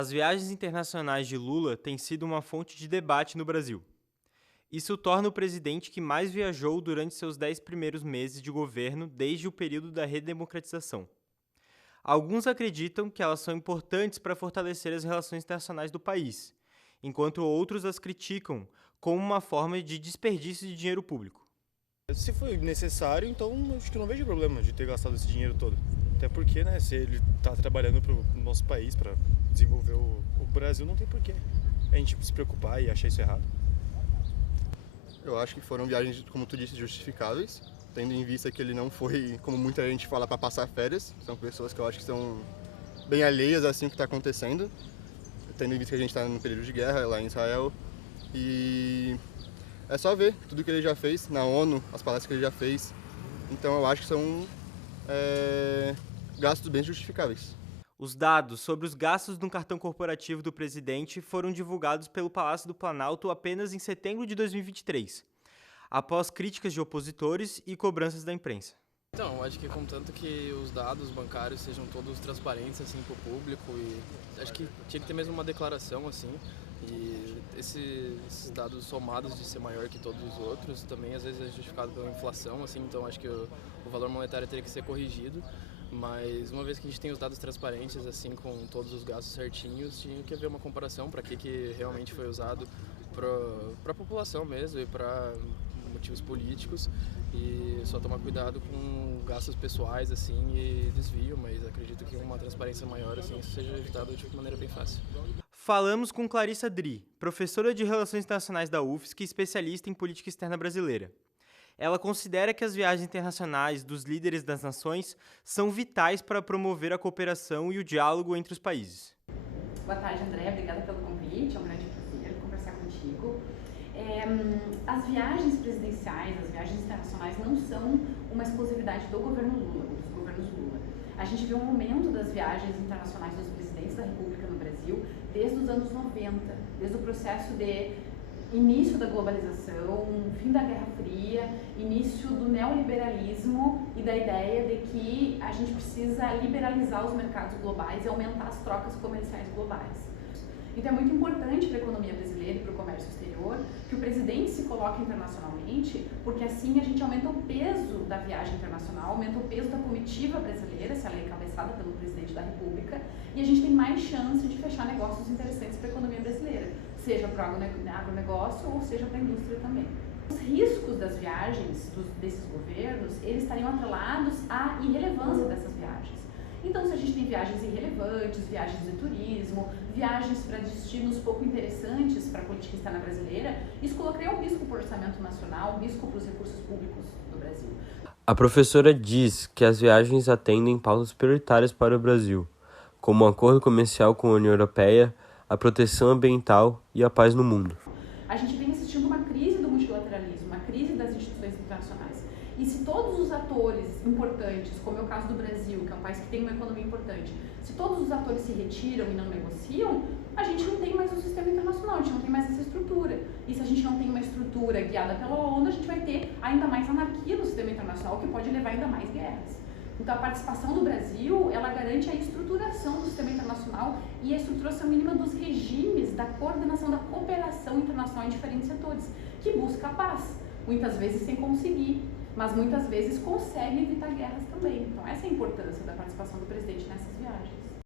As viagens internacionais de Lula têm sido uma fonte de debate no Brasil. Isso torna o presidente que mais viajou durante seus 10 primeiros meses de governo desde o período da redemocratização. Alguns acreditam que elas são importantes para fortalecer as relações internacionais do país, enquanto outros as criticam como uma forma de desperdício de dinheiro público. Se foi necessário, então acho que não vejo problema de ter gastado esse dinheiro todo. Até porque, né, se ele está trabalhando para o nosso país, para desenvolver o Brasil, não tem porquê a gente se preocupar e achar isso errado. Eu acho que foram viagens, como tu disse, justificáveis, tendo em vista que ele não foi, como muita gente fala, para passar férias. São pessoas que eu acho que são bem alheias assim ao que está acontecendo, tendo em vista que a gente está no período de guerra lá em Israel. E é só ver tudo que ele já fez na ONU, as palestras que ele já fez. Então eu acho que são gastos bem justificáveis. Os dados sobre os gastos no cartão corporativo do presidente foram divulgados pelo Palácio do Planalto apenas em setembro de 2023, após críticas de opositores e cobranças da imprensa. Então, acho que contanto que os dados bancários sejam todos transparentes assim para o público, e acho que tinha que ter mesmo uma declaração assim, e esses dados somados de ser maior que todos os outros também às vezes é justificado pela inflação assim, então acho que o valor monetário teria que ser corrigido, mas uma vez que a gente tem os dados transparentes assim com todos os gastos certinhos, tinha que haver uma comparação para que realmente foi usado para a população mesmo e para motivos políticos, e só tomar cuidado com gastos pessoais assim e desvio, mas acredito que uma transparência maior assim isso seja evitado de maneira bem fácil. Falamos com Clarissa Dri, professora de Relações Internacionais da UFSC e especialista em política externa brasileira. Ela considera que as viagens internacionais dos líderes das nações são vitais para promover a cooperação e o diálogo entre os países. Boa tarde, André. Obrigada pelo convite. É um grande prazer conversar contigo. As viagens presidenciais, as viagens internacionais não são uma exclusividade do governo Lula, dos governos Lula. A gente vê um aumento das viagens internacionais dos presidentes da República no Brasil desde os anos 90, desde o processo de início da globalização, fim da Guerra Fria, início do neoliberalismo e da ideia de que a gente precisa liberalizar os mercados globais e aumentar as trocas comerciais globais. Então é muito importante para a economia brasileira e para o comércio exterior que o presidente se coloque internacionalmente, porque assim a gente aumenta o peso da viagem internacional, aumenta o peso da comitiva brasileira, se ela é encabeçada pelo presidente da República, e a gente tem mais chance de fechar negócios interessantes para a economia brasileira, seja para o agronegócio ou seja para a indústria também. Os riscos das viagens desses governos, eles estariam atrelados à irrelevância dessas viagens. Então, se a gente tem viagens irrelevantes, viagens de turismo, viagens para destinos pouco interessantes para a política externa brasileira, isso colocaria um risco para o orçamento nacional, um risco para os recursos públicos do Brasil. A professora diz que as viagens atendem pautas prioritárias para o Brasil, como o acordo comercial com a União Europeia, a proteção ambiental e a paz no mundo. A gente vem assistindo uma crise do multilateralismo, uma crise das instituições internacionais. E se todos os atores importantes, como é o caso do Brasil, que é um país que tem uma economia importante, se todos os atores se retiram e não negociam, a gente não tem mais um sistema internacional, a gente não tem mais essa estrutura. E se a gente não tem uma estrutura guiada pela ONU, a gente vai ter ainda mais anarquia no sistema internacional, que pode levar ainda mais guerras. Então a participação do Brasil, ela garante a estruturação do sistema internacional e a estruturação mínima dos regimes da coordenação da cooperação internacional em diferentes setores, que busca a paz, muitas vezes sem conseguir, mas muitas vezes consegue evitar guerras também. Então essa é a importância da participação do presidente nessas viagens.